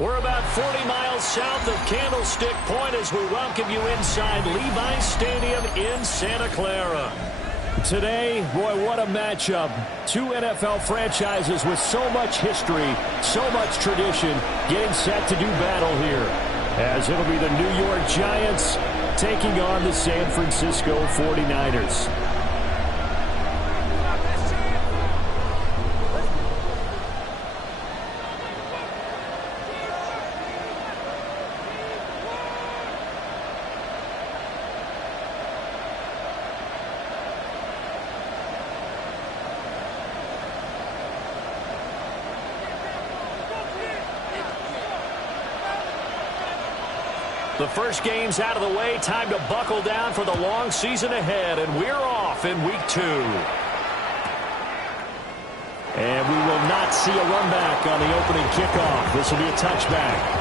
We're about 40 miles south of Candlestick Point as we welcome you inside Levi's Stadium in Santa Clara. Today, boy, what a matchup. Two NFL franchises with so much history, so much tradition, getting set to do battle here. As it'll be the New York Giants taking on the San Francisco 49ers. The first game's out of the way. Time to buckle down for the long season ahead. And we're off in week 2. And we will not see a run back on the opening kickoff. This will be a touchback.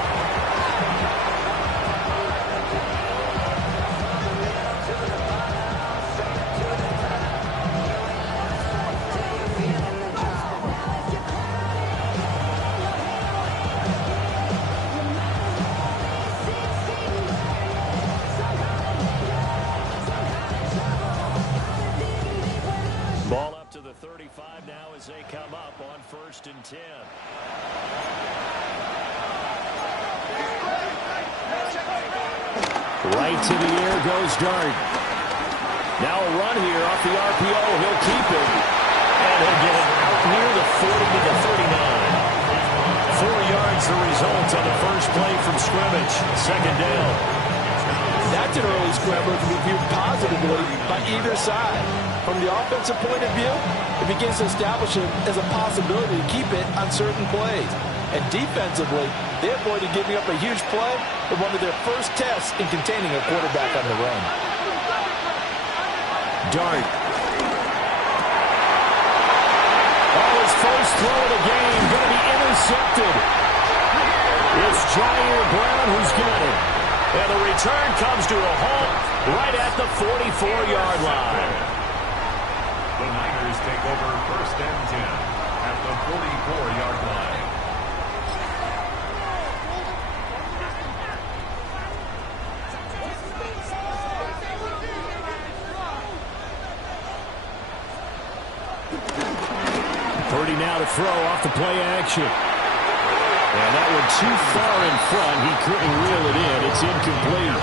They come up on 1st and 10. Right to the air goes Dart. Now a run here off the RPO. He'll keep it. And he'll get it out near the 40 to the 39. 4 yards the result on the first play from scrimmage. Second down. That's an early scrambler to be viewed positively by either side. From the offensive point of view, it begins to establish it as a possibility to keep it on certain plays. And defensively, they avoided giving up a huge play in one of their first tests in containing a quarterback on the run. Dart. Oh, his first throw of the game going to be intercepted. It's Jair Brown who's got it. And the return comes to a halt right at the 44-yard line. The Niners take over 1st and 10 at the 44-yard line. Purdy now to throw off the play action. And that one too far in front. He couldn't reel it in. It's incomplete.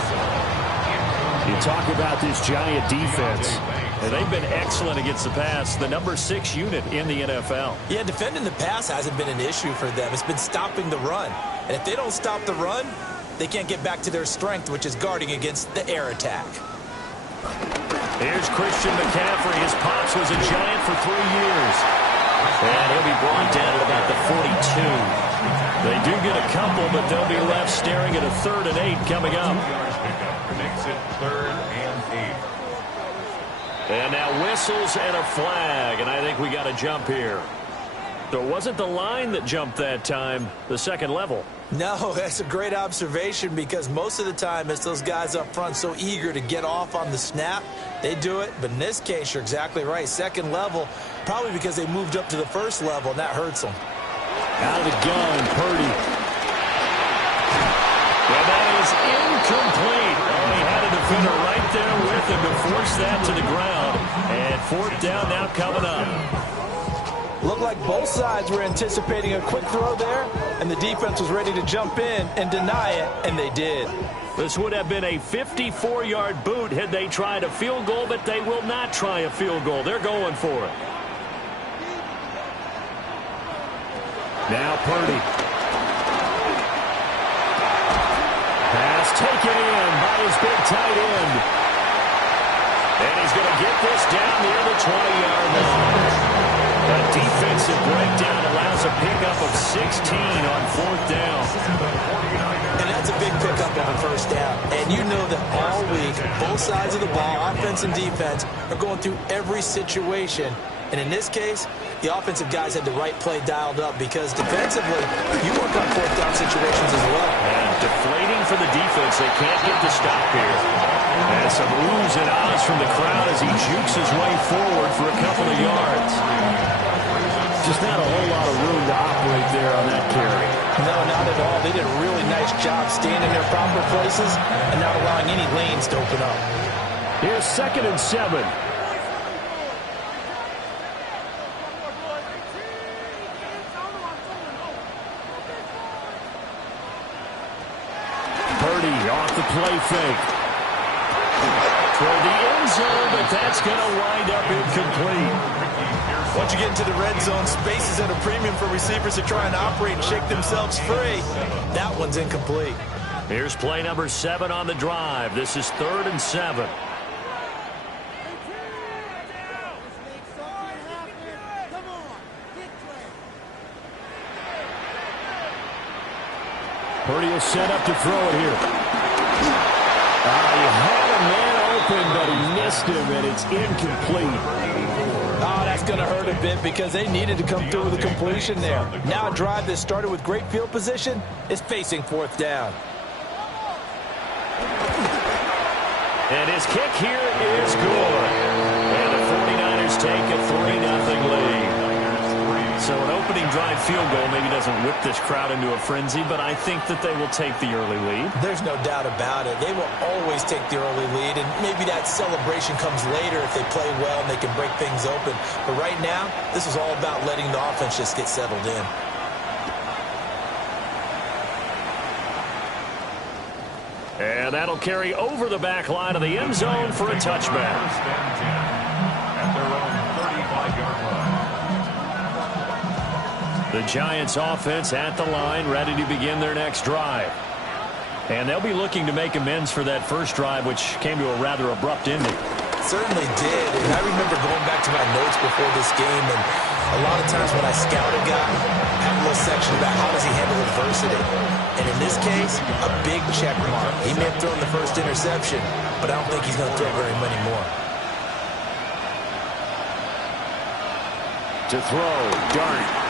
You talk about this Giant defense. And they've been excellent against the pass. The number 6 unit in the NFL. Yeah, defending the pass hasn't been an issue for them. It's been stopping the run. And if they don't stop the run, they can't get back to their strength, which is guarding against the air attack. Here's Christian McCaffrey. His pops was a Giant for 3 years. And he'll be brought down at about the 42. They do get a couple, but they'll be left staring at a 3rd and 8 coming up. Makes it 3rd and 8. And now whistles and a flag, and I think we got a jump here. So it wasn't the line that jumped that time, the second level. No, that's a great observation because most of the time it's those guys up front so eager to get off on the snap. They do it, but in this case, you're exactly right. Second level, probably because they moved up to the first level, and that hurts them. Out of the gun, Purdy. And that is incomplete. Oh, he had a defender right there with him to force that to the ground. And 4th down now coming up. Looked like both sides were anticipating a quick throw there, and the defense was ready to jump in and deny it, and they did. This would have been a 54-yard boot had they tried a field goal, but they will not try a field goal. They're going for it. Now Purdy. Pass taken in by his big tight end. And he's going to get this down near the 20-yard line. A defensive breakdown allows a pickup of 16 on 4th down. And that's a big pickup of a 1st down. And you know that all week, both sides of the ball, offense and defense, are going through every situation. And in this case, the offensive guys had the right play dialed up because defensively, you work on fourth down situations as well. And deflating for the defense. They can't get the stop here. And some oohs and ahs from the crowd as he jukes his way forward for a couple of yards. Just not a whole lot of room to operate there on that carry. No, not at all. They did a really nice job staying in their proper places and not allowing any lanes to open up. Here's 2nd and 7. Purdy off the play fake. Toward the end zone, but that's going to wind up incomplete. Once you get into the red zone, space is at a premium for receivers to try and operate and shake themselves free. That one's incomplete. Here's play number 7 on the drive. This is 3rd and 7. Purdy will set up to throw it here. He had a man open, but he missed him, and it's incomplete. Oh, that's going to hurt a bit because they needed to come through with a completion there. Now a drive that started with great field position is facing 4th down. And his kick here is good. And the 49ers take a 3-0 lead. So an opening drive field goal maybe doesn't whip this crowd into a frenzy, but I think that they will take the early lead. There's no doubt about it. They will always take the early lead, and maybe that celebration comes later if they play well and they can break things open. But right now, this is all about letting the offense just get settled in. And that'll carry over the back line of the end zone for a touchback. At their own 35-yard line. The Giants offense at the line, ready to begin their next drive. And they'll be looking to make amends for that first drive, which came to a rather abrupt ending. Certainly did. And I remember going back to my notes before this game, and a lot of times when I scout a guy, I have a little section about how does he handle adversity. And in this case, a big check mark. He may have thrown the first interception, but I don't think he's going to throw very many more. To throw, Dart.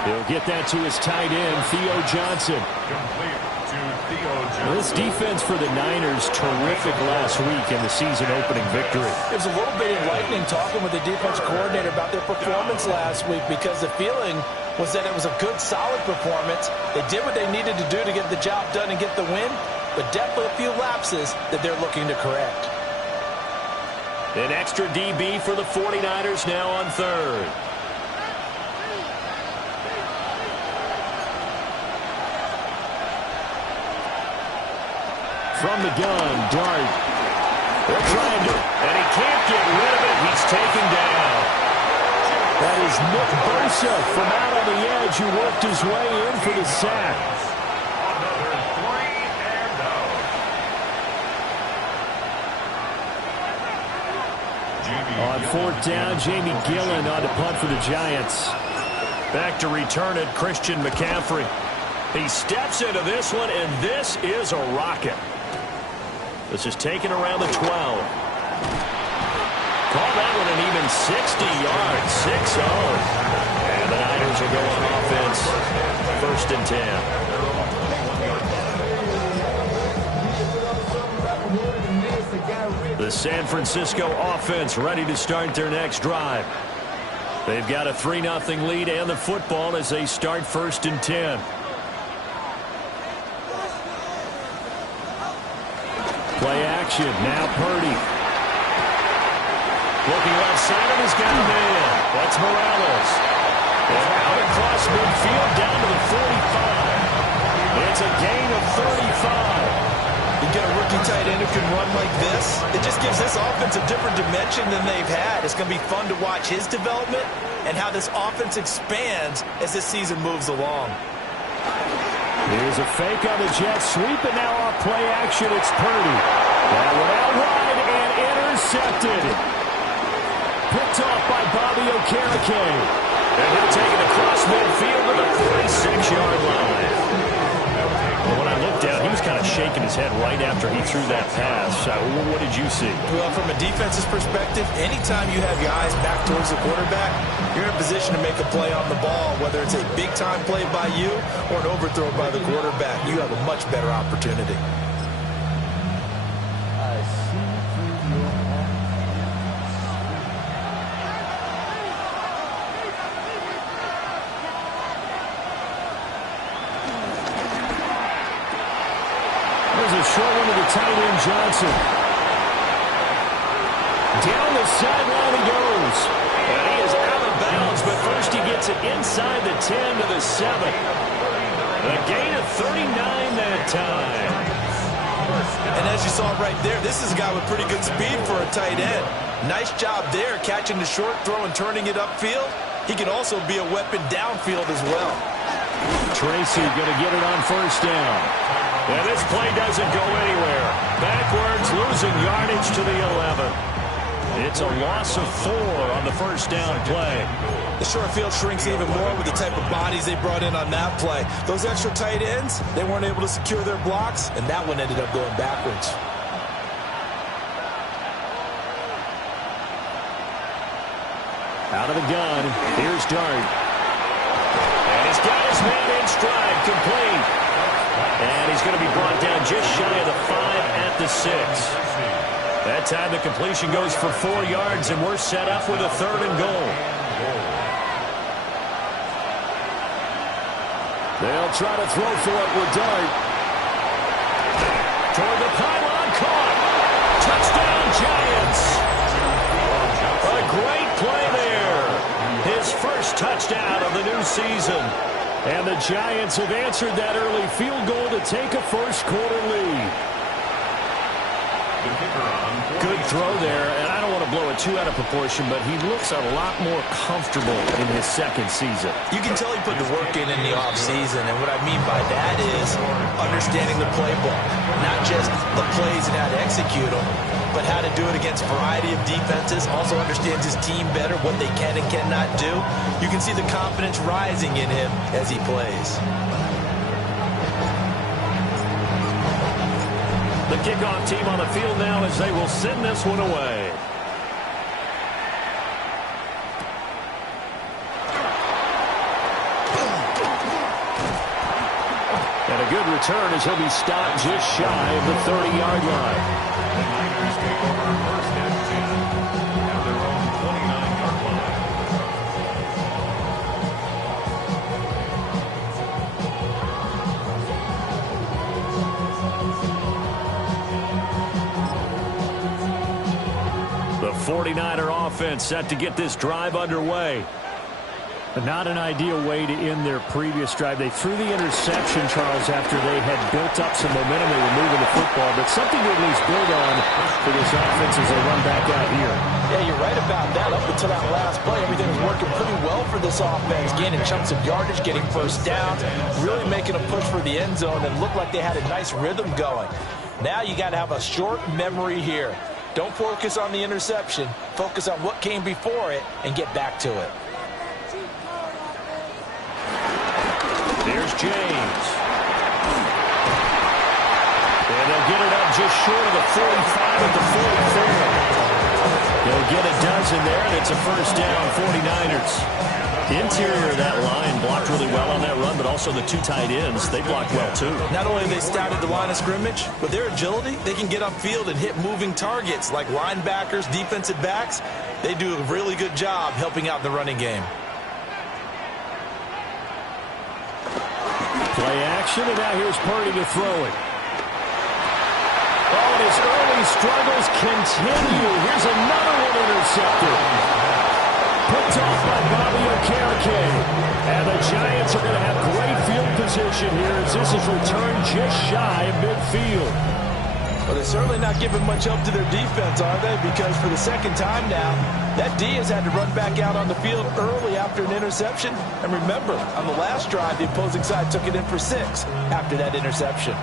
He'll get that to his tight end, Theo Johnson. Complete to Theo Johnson. This defense for the Niners, terrific last week in the season-opening victory. It was a little bit enlightening talking with the defense coordinator about their performance last week because the feeling was that it was a good, solid performance. They did what they needed to do to get the job done and get the win, but definitely a few lapses that they're looking to correct. An extra DB for the 49ers now on 3rd. From the gun, Dart. They're trying to, and he can't get rid of it. He's taken down. That is Nick Bosa from out on the edge who worked his way in for the sack. Another 3 and out. On 4th down, Jamie Gillen on to punt for the Giants. Back to return it, Christian McCaffrey. He steps into this one, and this is a rocket. This is taken around the 12. Call that one an even 60 yards, 6-0. And the Niners will go on offense, 1st and 10. The San Francisco offense ready to start their next drive. They've got a 3-0 lead and the football as they start 1st and 10. Play action. Now Purdy. Looking left side and he's got a man. That's Morales. And out across midfield down to the 45. It's a gain of 35. You get a rookie tight end who can run like this. It just gives this offense a different dimension than they've had. It's going to be fun to watch his development and how this offense expands as this season moves along. Here's a fake on the jet sweep, and now off play action, it's Purdy. That one out wide and intercepted. Picked off by Bobby Okereke. And he'll take it across midfield to the 46-yard line. Well, when I looked down, he was kind of shaking his his head right after he threw that pass. What did you see? Well, from a defense's perspective, anytime you have your eyes back towards the quarterback, you're in a position to make a play on the ball, whether it's a big-time play by you or an overthrow by the quarterback. You have a much better opportunity. There's a short one to the tight end, Johnson. Down the sideline he goes. And he is out of bounds, but first he gets it inside the 10 to the 7. A gain of 39 that time. And as you saw right there, this is a guy with pretty good speed for a tight end. Nice job there, catching the short throw and turning it upfield. He can also be a weapon downfield as well. Tracy going to get it on first down. And this play doesn't go anywhere. Backwards, losing yardage to the 11. It's a loss of 4 on the first down play. The short field shrinks even more with the type of bodies they brought in on that play. Those extra tight ends, they weren't able to secure their blocks, and that one ended up going backwards. Out of the gun, here's Dart. And he's got his man in stride, complete. And he's going to be brought down just shy of the 5 at the 6. That time the completion goes for 4 yards, and we're set up with a 3rd and goal. They'll try to throw for it with Dart. Toward the pylon, caught. Touchdown, Giants. A great play there. His first touchdown of the new season. And the Giants have answered that early field goal to take a first-quarter lead. Good throw there, and I don't want to blow it too out of proportion, but he looks a lot more comfortable in his second season. You can tell he put the work in the offseason, and what I mean by that is understanding the playbook. Not just the plays and how to execute them, but how to do it against a variety of defenses. Also understands his team better, what they can and cannot do. You can see the confidence rising in him as he plays. The kickoff team on the field now as they will send this one away. And a good return as he'll be stopped just shy of the 30-yard line. The Niners take over 1st and 10 at their own 29-yard line. The 49er offense set to get this drive underway. But not an ideal way to end their previous drive. They threw the interception, Charles, after they had built up some momentum. They were moving the football, but something to at least build on for this offense as they run back out here. Yeah, you're right about that. Up until that last play, everything was working pretty well for this offense. Gaining chunks of yardage, getting first downs, really making a push for the end zone, and looked like they had a nice rhythm going. Now you got to have a short memory here. Don't focus on the interception. Focus on what came before it and get back to it. There's James. And they'll get it up just short of the 45 at the 44. They'll get a dozen there, and it's a first down, 49ers. Interior of that line blocked really well on that run, but also the 2 tight ends, they blocked well too. Not only have they scouted the line of scrimmage, but their agility, they can get upfield and hit moving targets like linebackers, defensive backs. They do a really good job helping out the running game. Play action, and now here's Purdy to throw it. Oh, and his early struggles continue. Here's another one intercepted. Picked off by Bobby Okereke. And the Giants are going to have great field position here as this is returned just shy of midfield. Well, they're certainly not giving much help to their defense, are they? Because for the second time now, that D has had to run back out on the field early after an interception. And remember, on the last drive, the opposing side took it in for 6 after that interception.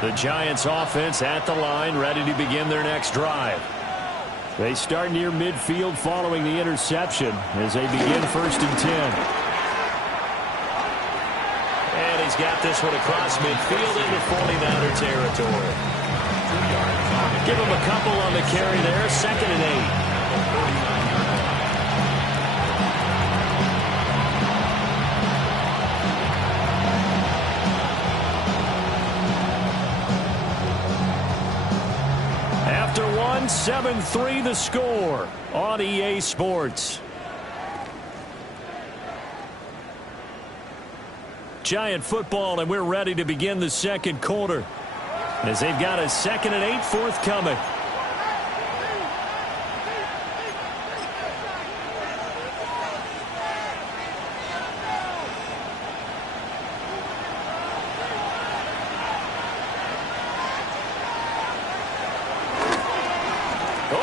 The Giants offense at the line, ready to begin their next drive. They start near midfield following the interception as they begin 1st and 10. And he he's got this one across midfield into 49er territory. Give him a couple on the carry there. 2nd and 8. After one, 7-3 the score on EA Sports. Giant football, and we're ready to begin the second quarter as they've got a 2nd and 8 forthcoming.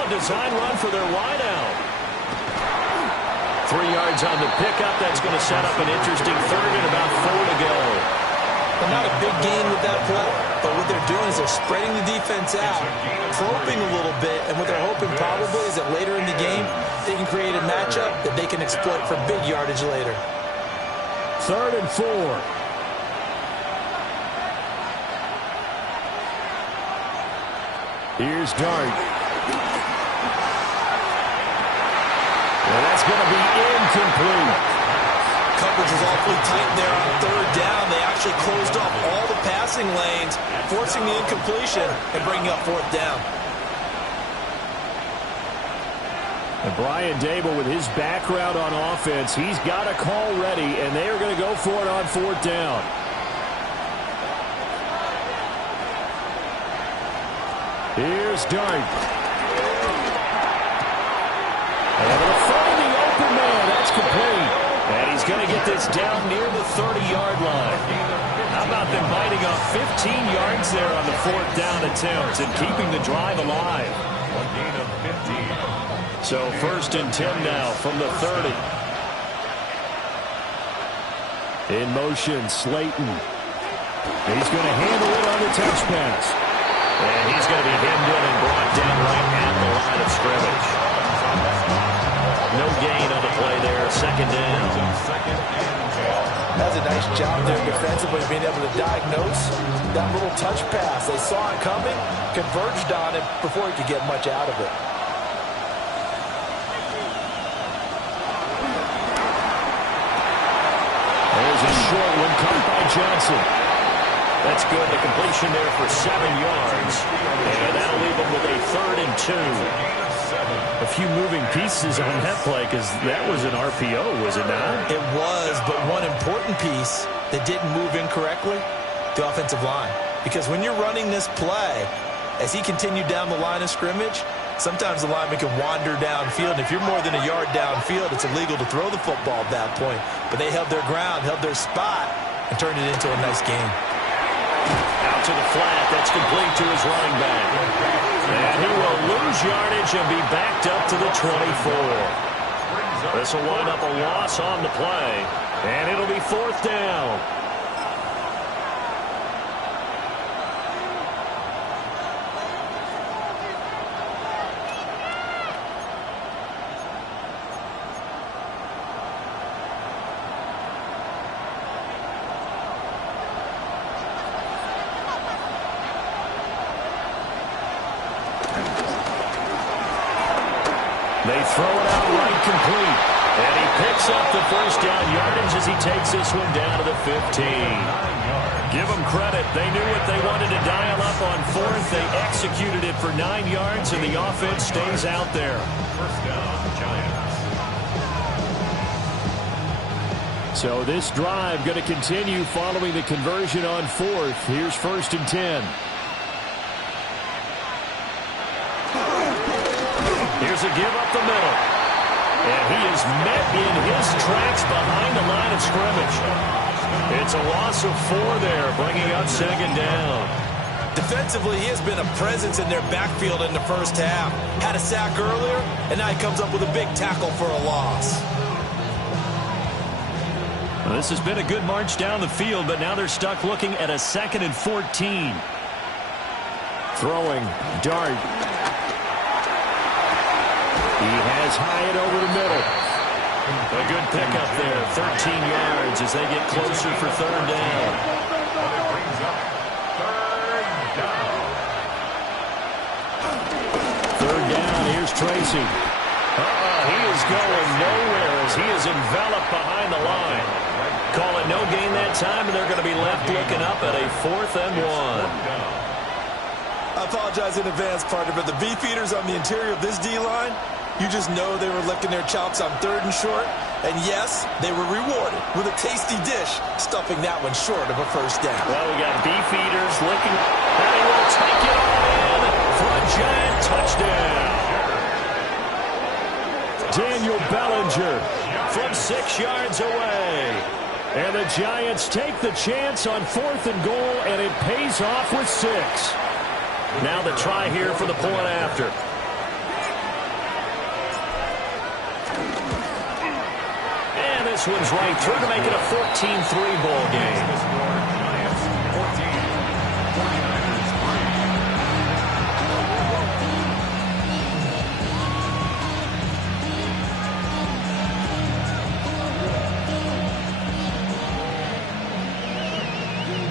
Design run for their wideout. 3 yards on the pickup. That's going to set up an interesting 3rd and about 4 to go. Well, not a big gain with that play, but what they're doing is they're spreading the defense out, probing a little bit, and what they're hoping probably is that later in the game, they can create a matchup that they can exploit for big yardage later. 3rd and 4. Here's Dart. And that's going to be incomplete. Coverage was awfully tight there on 3rd down. They actually closed off all the passing lanes, forcing the incompletion and bringing up 4th down. And Brian Dable, with his background on offense, he's got a call ready, and they are going to go for it on 4th down. Here's Dart. Able to find the open man. That's complete. And he's going to get this down near the 30-yard line. How about them biting off 15 yards there on the 4th down attempt and keeping the drive alive? A gain of 15. So 1st and 10 now from the 30. In motion, Slayton. He's going to handle it on the touch pass. And he's going to be hemmed in and brought down right at the line of scrimmage. No gain on the play there. 2nd down. That's a nice job there defensively, being able to diagnose that little touch pass. They saw it coming, converged on it before he could get much out of it. There's a short one caught by Johnson. That's good. The completion there for 7 yards. And that'll leave them with a 3rd and 2. A few moving pieces on that play because that was an RPO, was it not? It was, but one important piece that didn't move incorrectly, the offensive line. Because when you're running this play, as he continued down the line of scrimmage, sometimes the lineman can wander downfield. And if you're more than a yard downfield, it's illegal to throw the football at that point. But they held their ground, held their spot, and turned it into a nice game. Out to the flat. That's complete to his running back. And he will lose yardage and be backed up to the 24. This will wind up a loss on the play. And it'll be 4th down. They throw it out right complete. And he picks up the 1st down yardage as he takes this one down to the 15. Give them credit. They knew what they wanted to dial up on 4th. They executed it for 9 yards, and the offense stays out there. 1st down, Giants. So this drive going to continue following the conversion on 4th. Here's 1st and 10. Here's a give up the middle. And he is met in his tracks behind the line of scrimmage. It's a loss of 4 there, bringing up 2nd down. Defensively, he has been a presence in their backfield in the 1st half. Had a sack earlier, and now he comes up with a big tackle for a loss. Well, this has been a good march down the field, but now they're stuck looking at a 2nd and 14. Throwing, Dart. He has Hyatt over the middle. A good pickup there, 13 yards as they get closer for third down. And it brings up third down. Third down, here's Tracy. He is going nowhere as he is enveloped behind the line. Call it no gain that time, and they're going to be left looking up at a 4th and 1. I apologize in advance, partner, but the beefeaters on the interior of this D-line, you just know they were licking their chops on 3rd and short. And yes, they were rewarded with a tasty dish, stuffing that one short of a first down. Well, we got beefeaters licking, and he will take it all in for a Giant touchdown. Daniel Bellinger from 6 yards away. And the Giants take the chance on 4th and goal, and it pays off with 6. Now the try here for the point after. And this one's right through to make it a 14-3 ball game. Giants 14, 49ers 3.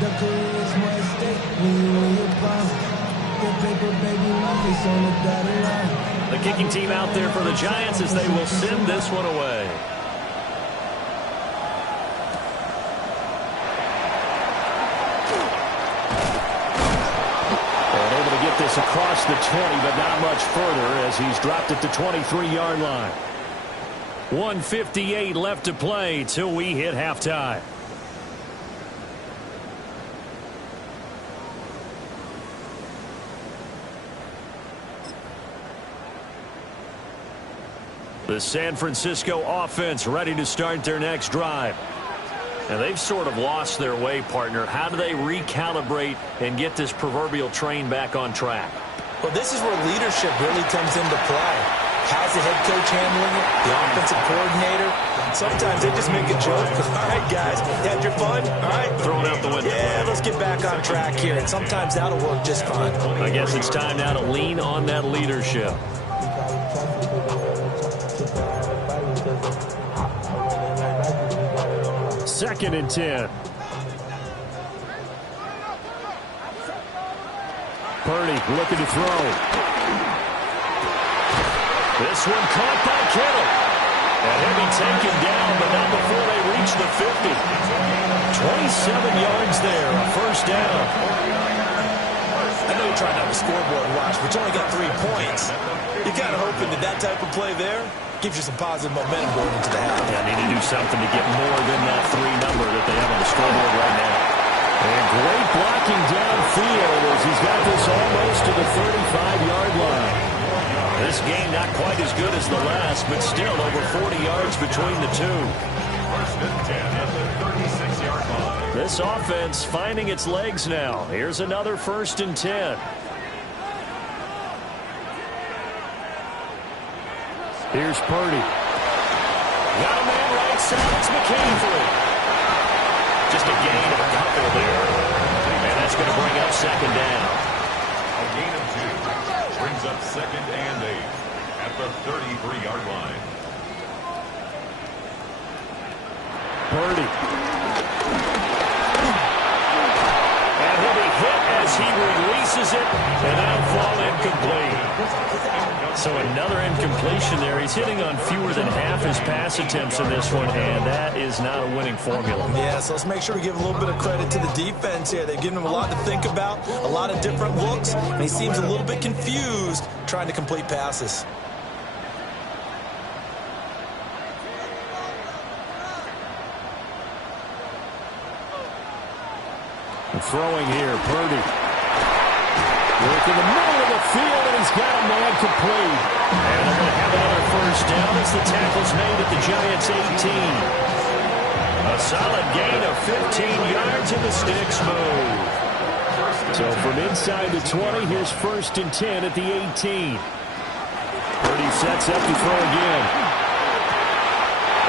The career is more at stake when you win your prime. The kicking team out there for the Giants as they will send this one away. And able to get this across the 20, but not much further as he's dropped at the 23-yard line. 1:58 left to play till we hit halftime. The San Francisco offense ready to start their next drive. And they've sort of lost their way, partner. How do they recalibrate and get this proverbial train back on track? Well, this is where leadership really comes into play. How's the head coach handling it? The offensive coordinator? Sometimes they just make a joke. All right, guys, you had your fun? All right. Throw it out the window. Yeah, let's get back on track here. And sometimes that'll work just fine. I guess it's time now to lean on that leadership. 2nd and 10. Purdy looking to throw. This one caught by Kittle. And he'll be taken down, but not before they reach the 50. 27 yards there, a first down. I know you're trying to have a scoreboard watch, but you only got 3 points. You're kind of hoping that type of play there gives you some positive momentum going into the half. Yeah, need to do something to get more than that 3 number that they have on the scoreboard right now. And great blocking downfield as he's got this almost to the 35-yard line. This game not quite as good as the last, but still over 40 yards between the two. 1st and 10 at the 36-yard line. This offense finding its legs now. Here's another 1st and 10. Here's Purdy. Got a man right side. It's McCaffrey. Just a gain of a couple there. And that's going to bring up 2nd down. A gain of 2 brings up 2nd and 8 at the 33-yard line. Purdy. And he'll be hit as he releases it. And that'll fall incomplete. So another incompletion there. He's hitting on fewer than half his pass attempts in this one, and that is not a winning formula. Yeah, so let's make sure we give a little bit of credit to the defense here. They've given him a lot to think about, a lot of different looks, and he seems a little bit confused trying to complete passes. Throwing here, Purdy. Work in the middle of the field, and he's got a man complete. And they're going to have another first down as the tackle's made at the Giants' 18. A solid gain of 15 yards, and the sticks move. So from inside the 20, here's 1st and 10 at the 18. Purdy sets up to throw again.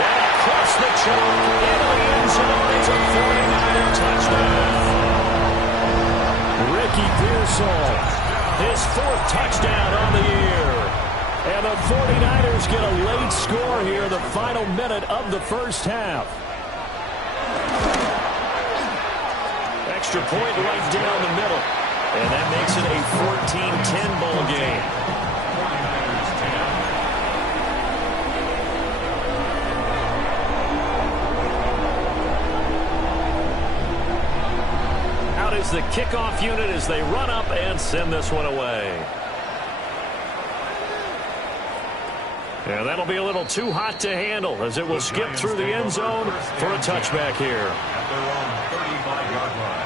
And across the chalk into the end zone. It's a 49er touchdown. Ricky Pearsall, his 4th touchdown on the year. And the 49ers get a late score here in the final minute of the first half. Extra point right down the middle. And that makes it a 14-10 ball game. 49ers 10. Out is the kickoff unit as they run up and send this one away. And that'll be a little too hot to handle as it will skip through the end zone for a touchback here. At their own 35-yard line.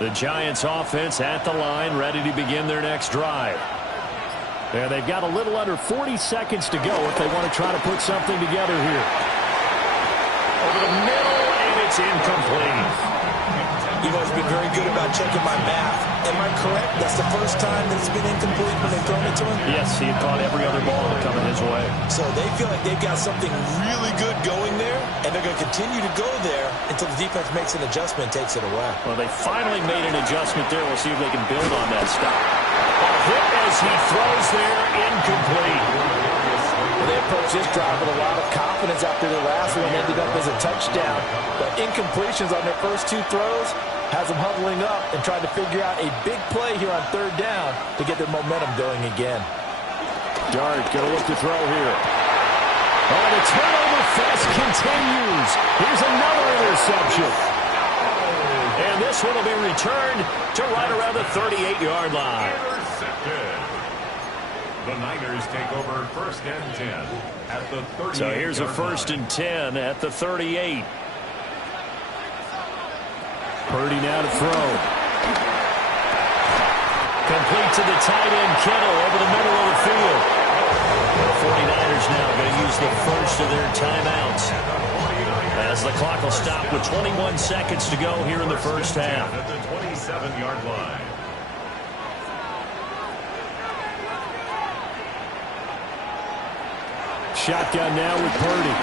The Giants offense at the line, ready to begin their next drive. And they've got a little under 40 seconds to go if they want to try to put something together here. Over the middle, and it's incomplete. You've always been very good about checking my math. Am I correct? That's the first time that it's been incomplete when they've thrown it to him? Yes, he had caught every other ball coming his way. So they feel like they've got something really good going there, and they're going to continue to go there until the defense makes an adjustment and takes it away. Well, they finally made an adjustment there. We'll see if they can build on that stop. A hit as he throws there, incomplete. They approached this drive with a lot of confidence after their last one ended up as a touchdown. But incompletions on their first two throws has them huddling up and trying to figure out a big play here on third down to get their momentum going again. Dart going to look to throw here. Oh, the turnover fest continues. Here's another interception. And this one will be returned to right around the 38-yard line. Intercepted. The Niners take over first and 10 at the 38. So here's a first and 10 at the 38. Purdy now to throw. Complete to the tight end, Kittle, over the middle of the field. The 49ers now going to use the first of their timeouts, as the clock will stop with 21 seconds to go here in the first half. At the 27-yard line. Shotgun now with Purdy.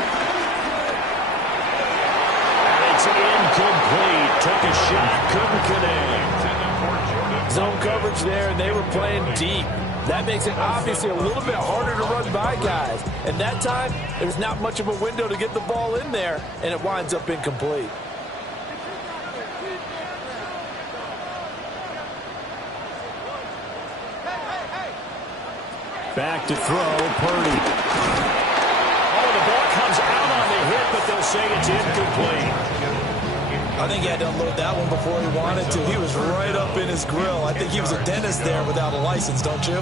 And it's incomplete. Took a shot, couldn't connect. Zone coverage there, and they were playing deep. That makes it obviously a little bit harder to run by guys. And that time, there's not much of a window to get the ball in there, and it winds up incomplete. Back to throw, Purdy. Oh, the ball comes out on the hit, but they'll say it's incomplete. I think he had to unload that one before he wanted to. He was right up in his grill. I think he was a dentist there without a license, don't you?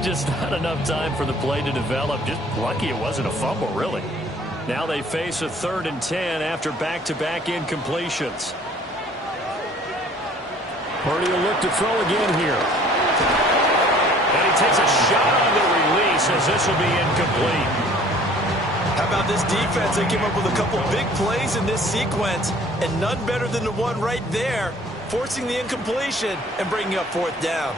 Just not enough time for the play to develop. Just lucky it wasn't a fumble, really. Now they face a 3rd and 10 after back-to-back incompletions. Purdy will look to throw again here. And he takes a shot on the release as this will be incomplete. How about this defense? They came up with a couple big plays in this sequence, and none better than the one right there, forcing the incompletion and bringing up 4th down.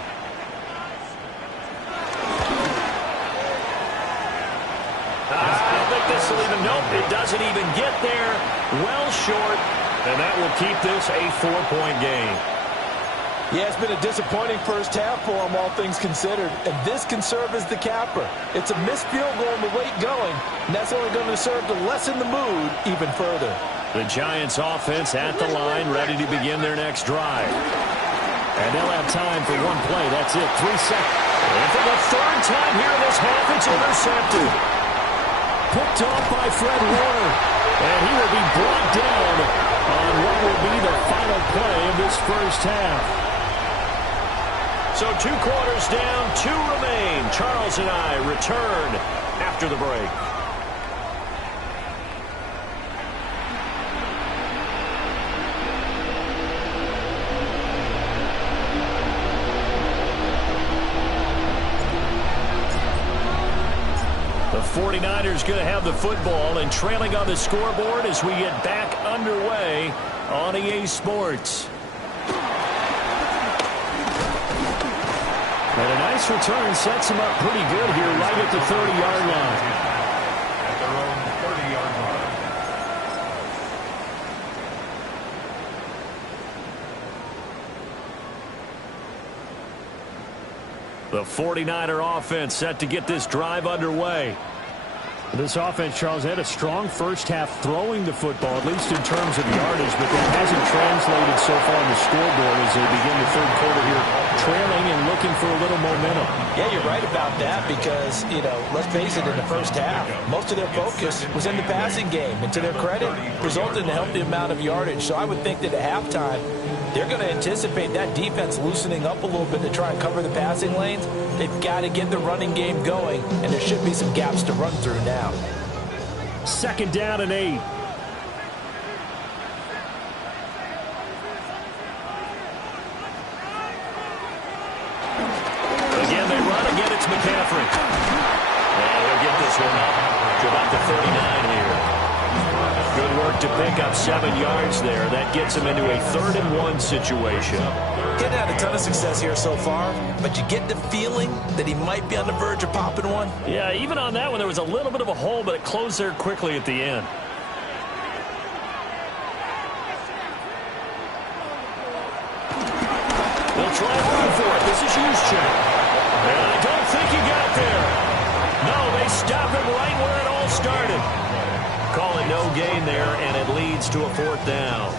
I don't think this will even, nope, it doesn't even get there. Well short, and that will keep this a 4-point game. Yeah, it's been a disappointing first half for them, all things considered. And this can serve as the capper. It's a missed field goal and the late going, and that's only going to serve to lessen the mood even further. The Giants offense at the line, ready to begin their next drive. And they'll have time for one play. That's it, 3 seconds. And for the 3rd time here in this half, it's intercepted. Picked off by Fred Warner. And he will be brought down on what will be the final play of this first half. So 2 quarters down, 2 remain. Charles and I return after the break. The 49ers going to have the football and trailing on the scoreboard as we get back underway on EA Sports. And a nice return sets him up pretty good here right at the 30-yard line. At their own 30-yard line. The 49er offense set to get this drive underway. This offense, Charles, had a strong first half throwing the football, at least in terms of yardage, but that hasn't translated so far on the scoreboard as they begin the third quarter here, trailing and looking for a little momentum. Yeah, you're right about that because, let's face it, in the first half, most of their focus was in the passing game. And to their credit, resulted in a healthy amount of yardage. So I would think that at halftime, they're going to anticipate that defense loosening up a little bit to try and cover the passing lanes. They've got to get the running game going, and there should be some gaps to run through now. 2nd down and 8. Again, they run. Again, it's McCaffrey. And he'll get this one up to about the 39 here. Good work to pick up 7 yards there. That gets him into a 3rd and 1 situation. Getting had a ton of success here so far, but you get the feeling that he might be on the verge of popping one. Yeah, even on that one, there was a little bit of a hole, but it closed there quickly at the end. They'll try and run for it. This is Juszczyk. And I don't think he got there. No, they stop him right where it all started. Call it no gain there, and it leads to a 4th down.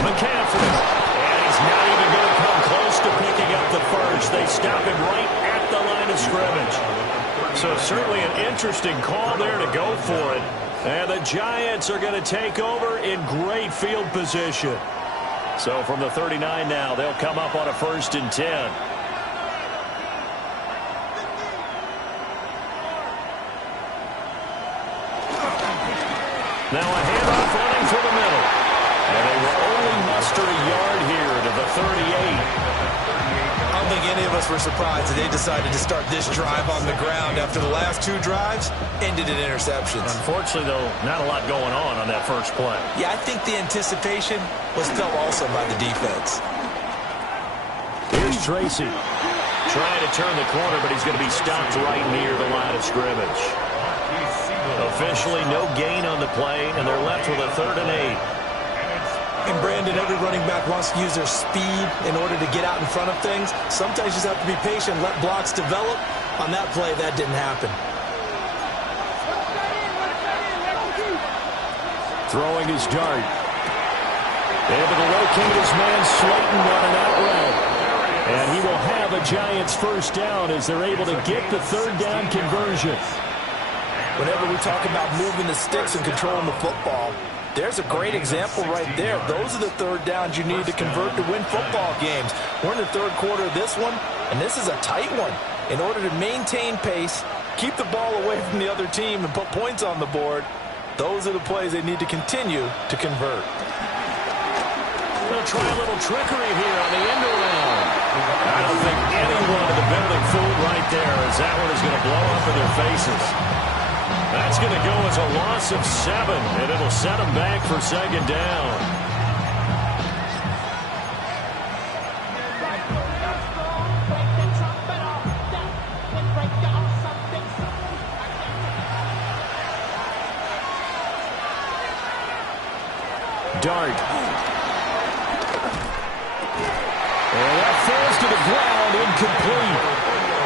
McCaffrey. And he's not even going to come close to picking up the first. They stop him right at the line of scrimmage. So certainly an interesting call there to go for it. And the Giants are going to take over in great field position. So from the 39 now, they'll come up on a 1st and 10. Now a handoff running for the middle. And they will only muster a yard here to the 38. I don't think any of us were surprised that they decided to start this drive on the ground after the last 2 drives ended in interceptions. Unfortunately, though, not a lot going on that first play. Yeah, I think the anticipation was felt also by the defense. Here's Tracy. Trying to turn the corner, but he's going to be stopped right near the line of scrimmage. Officially, no gain on the play, and they're left with a 3rd and 8. And Brandon, every running back wants to use their speed in order to get out in front of things. Sometimes you just have to be patient, let blocks develop. On that play, that didn't happen. Throwing his dart. Able to locate his man Slayton on an out route. And he will have a Giants 1st down as they're able to get the 3rd down conversion. Whenever we talk about moving the sticks and controlling the football, there's a great example right there. Those are the 3rd downs you need to convert to win football games. We're in the 3rd quarter of this one, and this is a tight one. In order to maintain pace, keep the ball away from the other team, and put points on the board, those are the plays they need to continue to convert. They'll try a little trickery here on the end around. I don't think anyone in the building fooled right there, as that one is going to blow up in their faces. That's going to go as a loss of 7, and it'll set them back for 2nd down. Dart. And that falls to the ground, incomplete.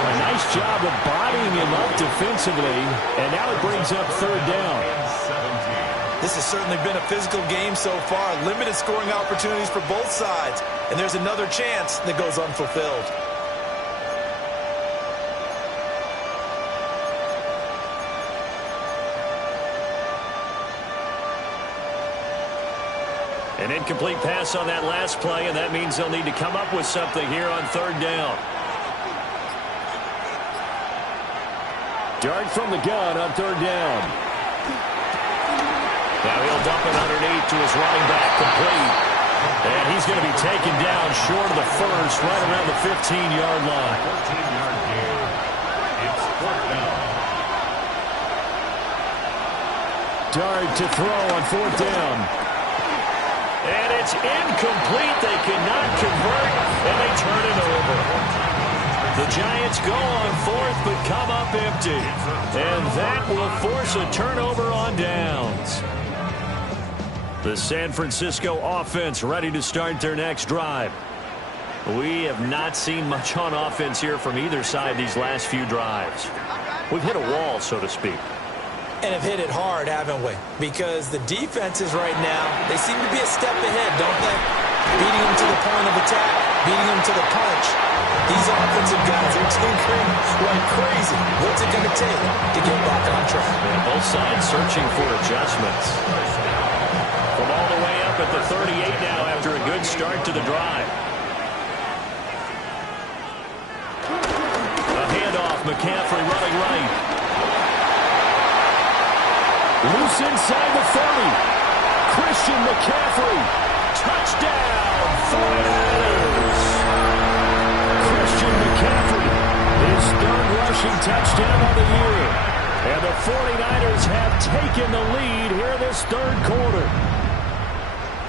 A nice job of bodying him up defensively, and now it brings up 3rd down. This has certainly been a physical game so far. Limited scoring opportunities for both sides, and there's another chance that goes unfulfilled. An incomplete pass on that last play, and that means they'll need to come up with something here on 3rd down. Dart from the gun on 3rd down. Now he'll dump it underneath to his running back, complete. And he's going to be taken down short of the first, right around the 15-yard line. 14-yard gain. It's fourth down. Dart to throw on fourth down. And it's incomplete. They cannot convert, and they turn it over. The Giants go on fourth, but come up empty. And that will force a turnover on downs. The San Francisco offense ready to start their next drive. We have not seen much on offense here from either side these last few drives. We've hit a wall, so to speak. And have hit it hard, haven't we? Because the defenses right now, they seem to be a step ahead, don't they? Beating them to the point of attack, beating them to the punch. These offensive guys are tinkering like crazy. What's it going to take to get back on track? Yeah, both sides searching for adjustments. From all the way up at the 38 now after a good start to the drive. A handoff, McCaffrey running right. Loose inside the 30. Christian McCaffrey. Touchdown, 49ers. Christian McCaffrey, his third rushing touchdown of the year. And the 49ers have taken the lead here this third quarter.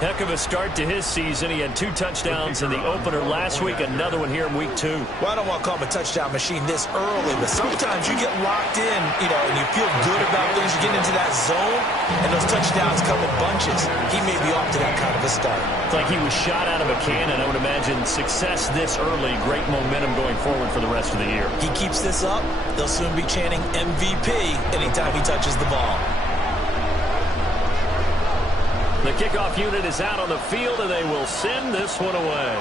Heck of a start to his season. He had 2 touchdowns in the opener last week, another one here in week 2. Well, I don't want to call him a touchdown machine this early, but sometimes you get locked in, and you feel good about things. You get into that zone, and those touchdowns come in bunches. He may be off to that kind of a start. It's like he was shot out of a cannon. I would imagine success this early, great momentum going forward for the rest of the year. He keeps this up, they'll soon be chanting MVP anytime he touches the ball. The kickoff unit is out on the field, and they will send this one away.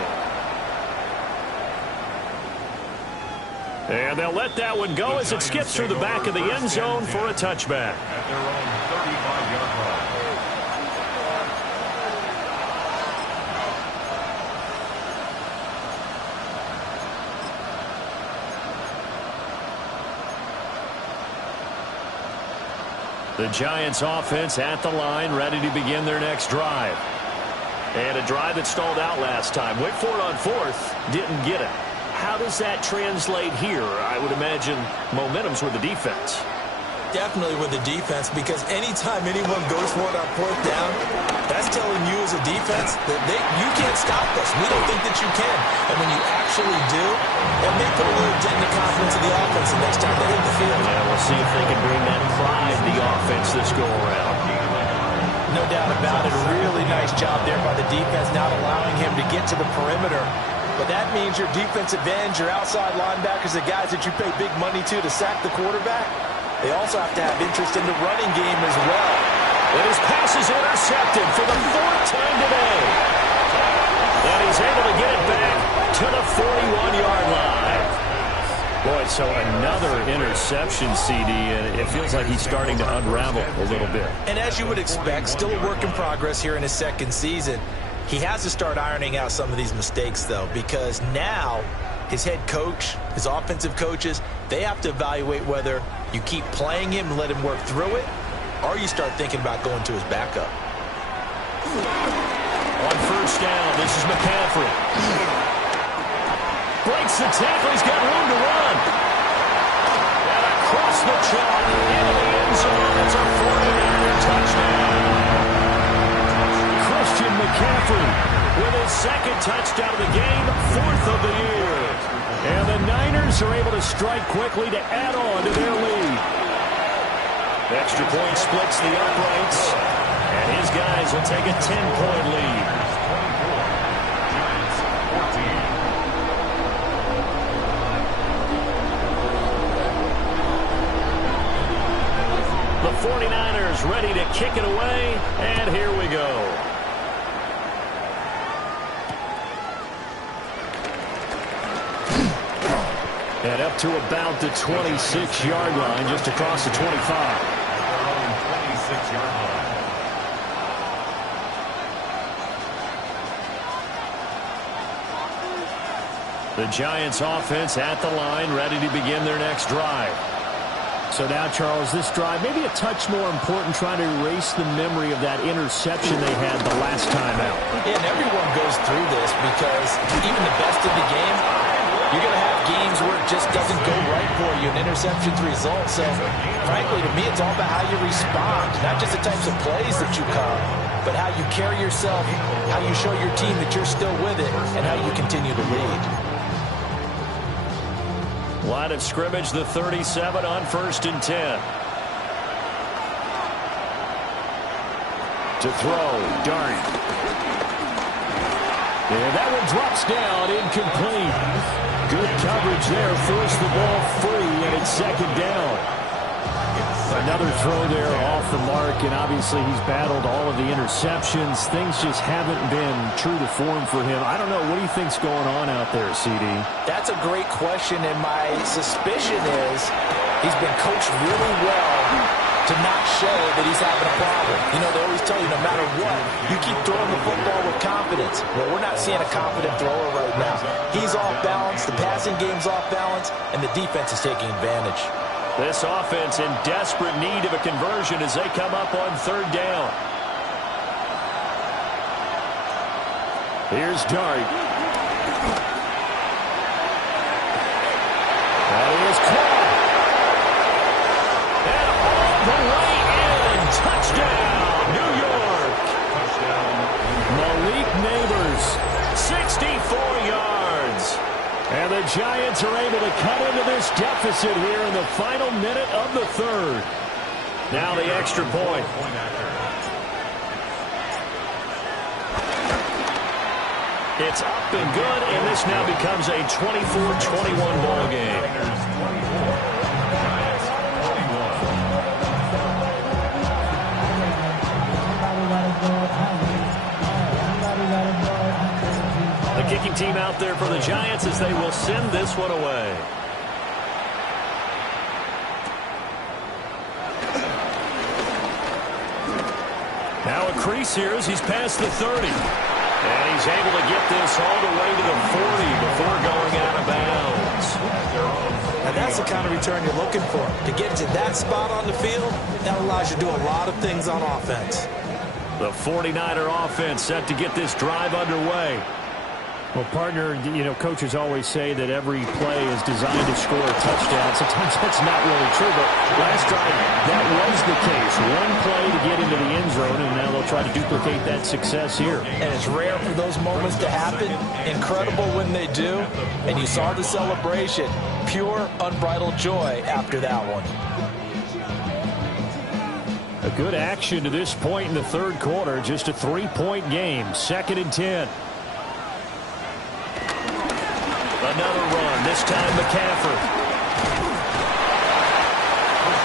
And they'll let that one go as it skips through the back of the end zone for a touchback. At their own 35-yard line. The Giants offense at the line, ready to begin their next drive. And a drive that stalled out last time. Went for it on fourth, didn't get it. How does that translate here? I would imagine momentum's with the defense. Definitely with the defense, because anytime anyone goes for it on fourth down, that's telling you as a defense that you can't stop us. We don't think that you can. And when you actually do, it may put a little dent in the confidence of the offense the next time they hit the field. Yeah, we'll see if they can bring that pride to the offense this go-around. No doubt about it. A really nice job there by the defense, not allowing him to get to the perimeter. But that means your defensive ends, your outside linebackers, the guys that you pay big money to sack the quarterback, they also have to have interest in the running game as well. And his pass is intercepted for the 4th time today. And he's able to get it back to the 41-yard line. Boy, so another interception, CD, and it feels like he's starting to unravel a little bit. And as you would expect, still a work in progress here in his second season. He has to start ironing out some of these mistakes, though, because now his head coach, his offensive coaches, they have to evaluate whether you keep playing him and let him work through it, or you start thinking about going to his backup. On first down, this is McCaffrey. Breaks the tackle. He's got room to run. And across the chalk into the end zone. It's a 49er touchdown. Christian McCaffrey with his second touchdown of the game, 4th of the year. And the Niners are able to strike quickly to add on to their lead. Extra point splits the uprights. And his guys will take a 10-point lead. Giants 14. The 49ers ready to kick it away, and here we go. And up to about the 26-yard line, just across the 25. Around 26-yard line. The Giants offense at the line, ready to begin their next drive. So now, Charles, this drive, maybe a touch more important, trying to erase the memory of that interception they had the last time out. Yeah, and everyone goes through this because even the best of the game, you're going to have games where it just doesn't go right for you, and interceptions result. So, frankly, to me, it's all about how you respond, not just the types of plays that you call, but how you carry yourself, how you show your team that you're still with it, and how you continue to lead. Line of scrimmage, the 37 on 1st and 10. To throw, Dart. And that one drops down, incomplete. Good coverage there, forced the ball free, and it's 2nd down. Another throw there off the mark, and obviously he's battled all of the interceptions. Things just haven't been true to form for him. I don't know. What do you think's going on out there, CD? That's a great question, and my suspicion is he's been coached really well to not show that he's having a problem. You know, they always tell you no matter what, you keep throwing the football with confidence. Well, we're not seeing a confident thrower right now. He's off balance, the passing game's off balance, and the defense is taking advantage. This offense in desperate need of a conversion as they come up on 3rd down. Here's Dart. That is caught. And all the way in. Touchdown, New York. Malik Neighbors, 64 yards. And the Giants are able to cut into this deficit here in the final minute of the 3rd. Now the extra point. It's up and good, and this now becomes a 24-21 ball game. The kicking team out there for the Giants as they will send this one away. Now a crease here as he's past the 30. And he's able to get this all the way to the 40 before going out of bounds. And that's the kind of return you're looking for. To get to that spot on the field, that allows you to do a lot of things on offense. The 49er offense set to get this drive underway. Well, partner, you know, coaches always say that every play is designed to score a touchdown. Sometimes that's not really true, but last drive, that was the case. One play to get into the end zone, and now they'll try to duplicate that success here. And it's rare for those moments to happen. Incredible when they do. And you saw the celebration. Pure, unbridled joy after that one. A good action to this point in the 3rd quarter. Just a 3-point game. 2nd and 10. Another run, this time McCaffrey.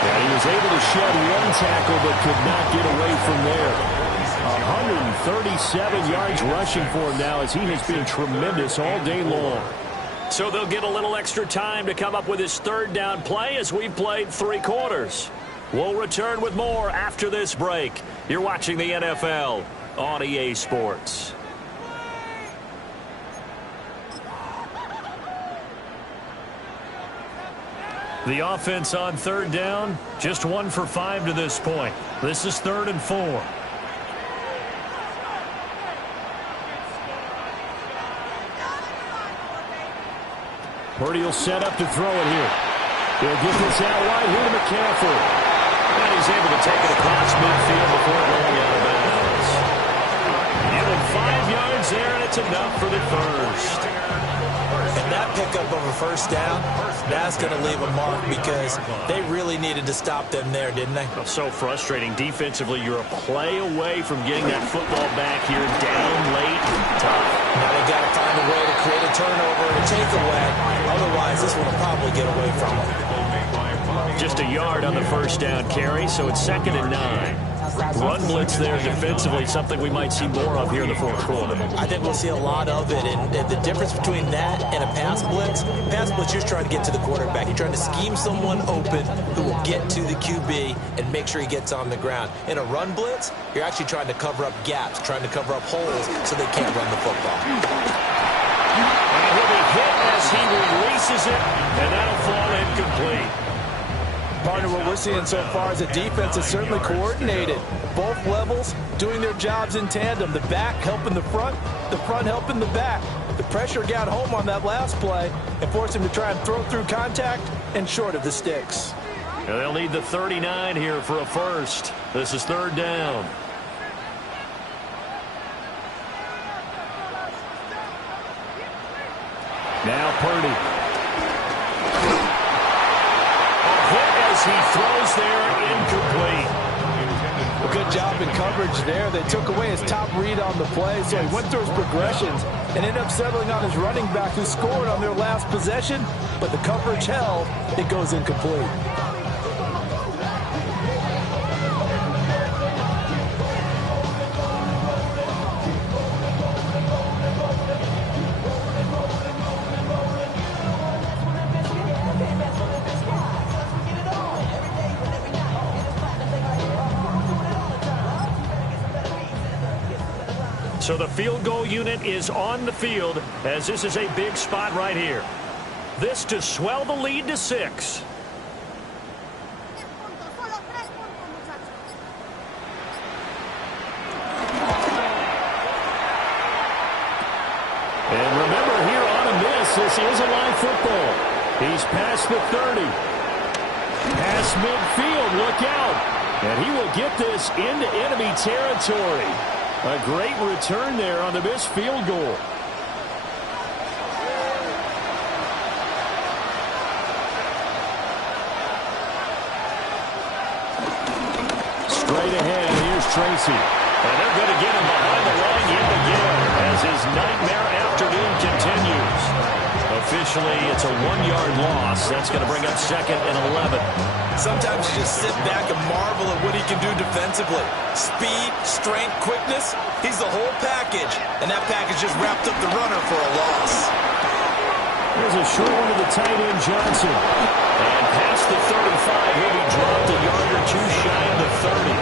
Yeah, he was able to shed one tackle but could not get away from there. 137 yards rushing for him now as he has been tremendous all day long. So they'll get a little extra time to come up with his 3rd down play as we've played 3 quarters. We'll return with more after this break. You're watching the NFL on EA Sports. The offense on 3rd down, just 1 for 5 to this point. This is 3rd and 4. Purdy will set up to throw it here. He'll get this out wide here to McCaffrey. And he's able to take it across midfield before going out of bounds. Give him 5 yards there, and it's enough for the first. And that pickup of a 1st down, that's going to leave a mark because they really needed to stop them there, didn't they? So frustrating. Defensively, you're a play away from getting that football back here down late. Tough. Now they've got to find a way to create a turnover and a takeaway. Otherwise, this one will probably get away from them. Just a yard on the 1st down carry, so it's 2nd and 9. Run blitz there defensively, something we might see more of here in the 4th quarter. I think we'll see a lot of it, and the difference between that and a pass blitz, you're trying to get to the quarterback. You're trying to scheme someone open who will get to the QB and make sure he gets on the ground. In a run blitz, you're actually trying to cover up gaps, trying to cover up holes so they can't run the football. And he'll be hit as he releases it, and that'll fall incomplete. Partner, what we're seeing so far is the defense is certainly coordinated. Both levels doing their jobs in tandem. The back helping the front helping the back. The pressure got home on that last play and forced him to try and throw through contact and short of the sticks. They'll need the 39 here for a first. This is third down. Now Purdy. A hit as he throws there, incomplete. A good job in coverage there. They took away his top read on the play, so he went through his progressions and ended up settling on his running back who scored on their last possession, but the coverage held. It goes incomplete. So the field goal unit is on the field as this is a big spot right here. This to swell the lead to 6. And remember here on a miss, this is a live football. He's past the 30. Past midfield, look out. And he will get this into enemy territory. A great return there on the missed field goal. Straight ahead, here's Tracy. And they're going to get him behind the line yet again as his nightmare afternoon continues. Officially, it's a 1-yard loss. That's going to bring up 2nd and 11. Sometimes you just sit back and marvel at what he can do defensively. Speed, strength, quickness, he's the whole package. And that package just wrapped up the runner for a loss. Here's a short one to the tight end, Johnson. And past the 35, he'll be dropped a yard or two shy of the 30.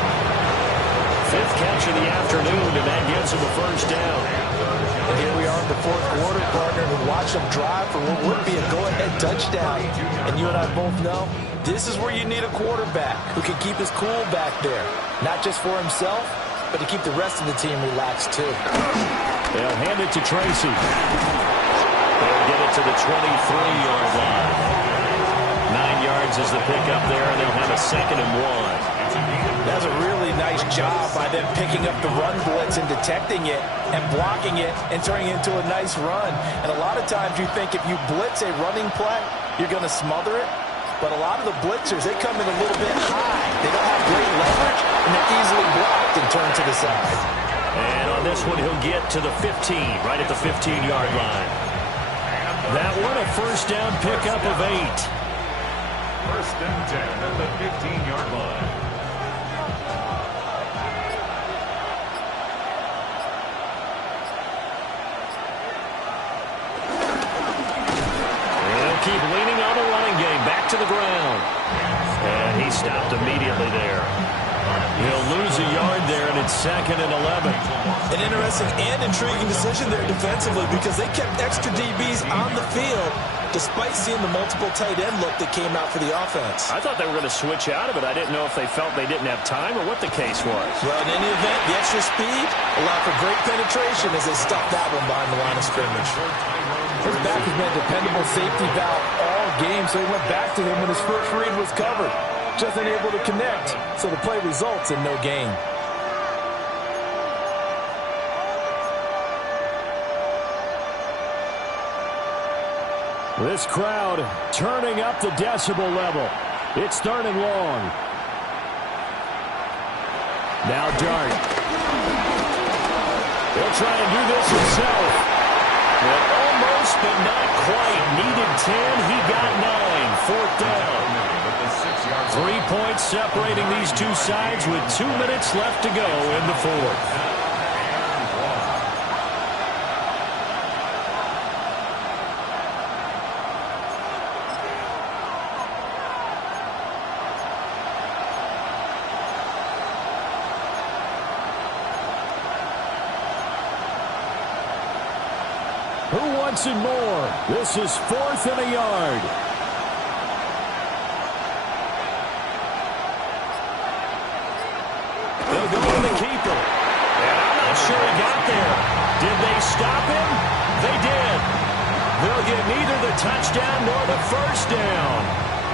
5th catch of the afternoon, and that gets him a first down. And here we are in the 4th quarter, partner, to watch them drive for what would be a go-ahead touchdown. And you and I both know this is where you need a quarterback who can keep his cool back there. Not just for himself, but to keep the rest of the team relaxed too. They'll hand it to Tracy. They'll get it to the 23-yard line. 9 yards is the pickup there, and they'll have a 2nd and 1. That's a really nice job by them picking up the run blitz and detecting it and blocking it and turning it into a nice run. And a lot of times you think if you blitz a running play, you're going to smother it. But a lot of the blitzers, they come in a little bit high. They don't have great leverage, and they're easily blocked and turned to the side. And on this one, he'll get to the 15, right at the 15-yard line. That one, a first down pickup of 8. 1st and 10 at the 15-yard line. Keep leaning on the running game. Back to the ground. And he stopped immediately there. He'll lose a yard there, and it's 2nd and 11. An interesting and intriguing decision there defensively because they kept extra DBs on the field despite seeing the multiple tight end look that came out for the offense. I thought they were going to switch out of it. I didn't know if they felt they didn't have time or what the case was. Well, in any event, the extra speed allowed for great penetration as they stuffed that one behind the line of scrimmage. His back has been a dependable safety valve all game, so he went back to him when his first read was covered. Just unable to connect, so the play results in no gain. This crowd turning up the decibel level. It's 3rd and long. Now Dart. He'll try and do this himself. Well, almost, but not quite. Needed 10. He got 9. 4th down. 3 points separating these two sides with 2 minutes left to go in the 4th. Who wants it more? This is 4th and a yard. They'll go to the keeper. And I'm not sure he got there. Did they stop him? They did. They'll get neither the touchdown nor the first down.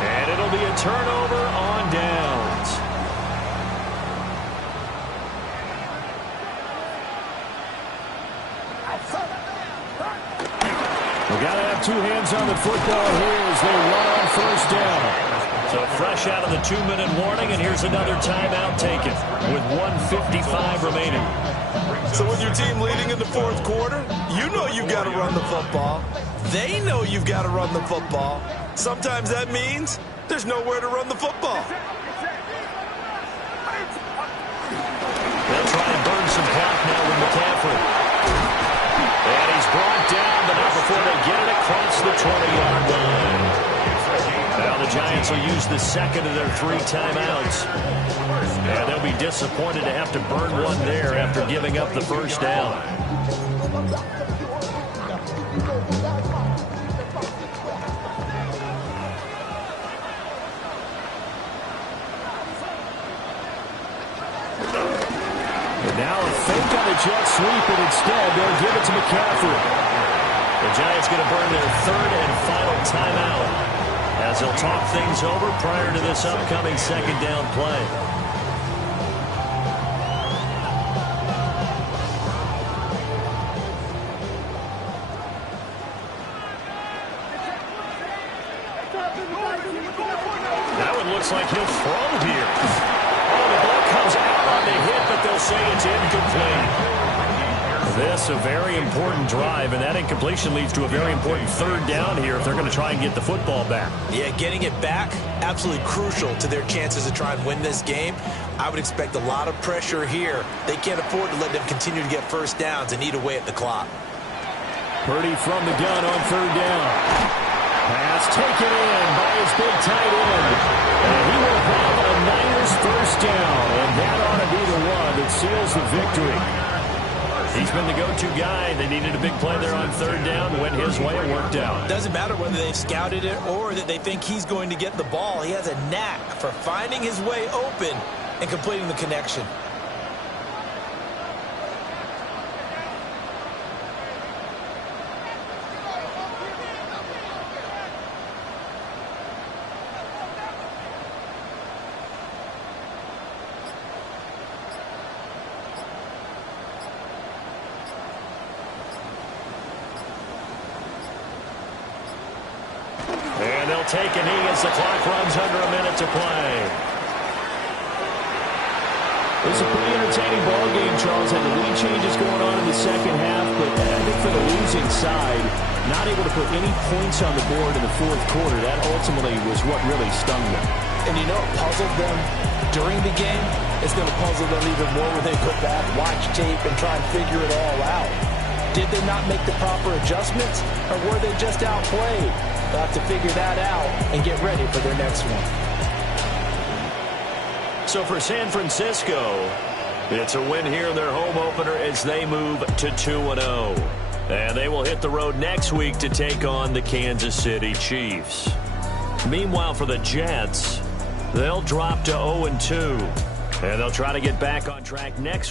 And it'll be a turnover on downs. We got to have two hands on the football here as they run on first down. So fresh out of the 2-minute warning, and here's another timeout taken with 1:55 remaining. So with your team leading in the fourth quarter, you know you've got to run the football. They know you've got to run the football. Sometimes that means there's nowhere to run the football. They'll try and burn some clock now with McCaffrey. And he's brought down, but not before they get it across the 20-yard line. Now the Giants will use the second of their 3 timeouts. And they'll be disappointed to have to burn one there after giving up the first down. And now a fake on the jet sweep, and instead they'll give it to McCaffrey. The Giants going to burn their 3rd and final timeout as they'll talk things over prior to this upcoming second down play. That one looks like he'll throw here. Oh, the ball comes out on the hit, but they'll say it's incomplete. This a very important drive, and that incompletion leads to a very important 3rd down here if they're going to try and get the football back. Yeah, getting it back, absolutely crucial to their chances to try and win this game. I would expect a lot of pressure here. They can't afford to let them continue to get first downs and eat away at the clock. Purdy from the gun on 3rd down. Pass taken in by his big tight end. And he will have a Niners first down, and that ought to be the one that seals the victory. He's been the go-to guy. They needed a big play there on 3rd down. Went his way. It worked out. Doesn't matter whether they've scouted it or that they think he's going to get the ball. He has a knack for finding his way open and completing the connection. And they'll take a knee as the clock runs under a minute to play. It's a pretty entertaining ball game, Charles. Had the lead changes going on in the second half, but I think for the losing side, not able to put any points on the board in the fourth quarter, that ultimately was what really stung them. And you know what puzzled them during the game? It's going to puzzle them even more when they go back, watch tape, and try and figure it all out. Did they not make the proper adjustments, or were they just outplayed? They'll have to figure that out and get ready for their next one. So for San Francisco, it's a win here in their home opener as they move to 2-0. And they will hit the road next week to take on the Kansas City Chiefs. Meanwhile, for the Jets, they'll drop to 0-2. And they'll try to get back on track next week.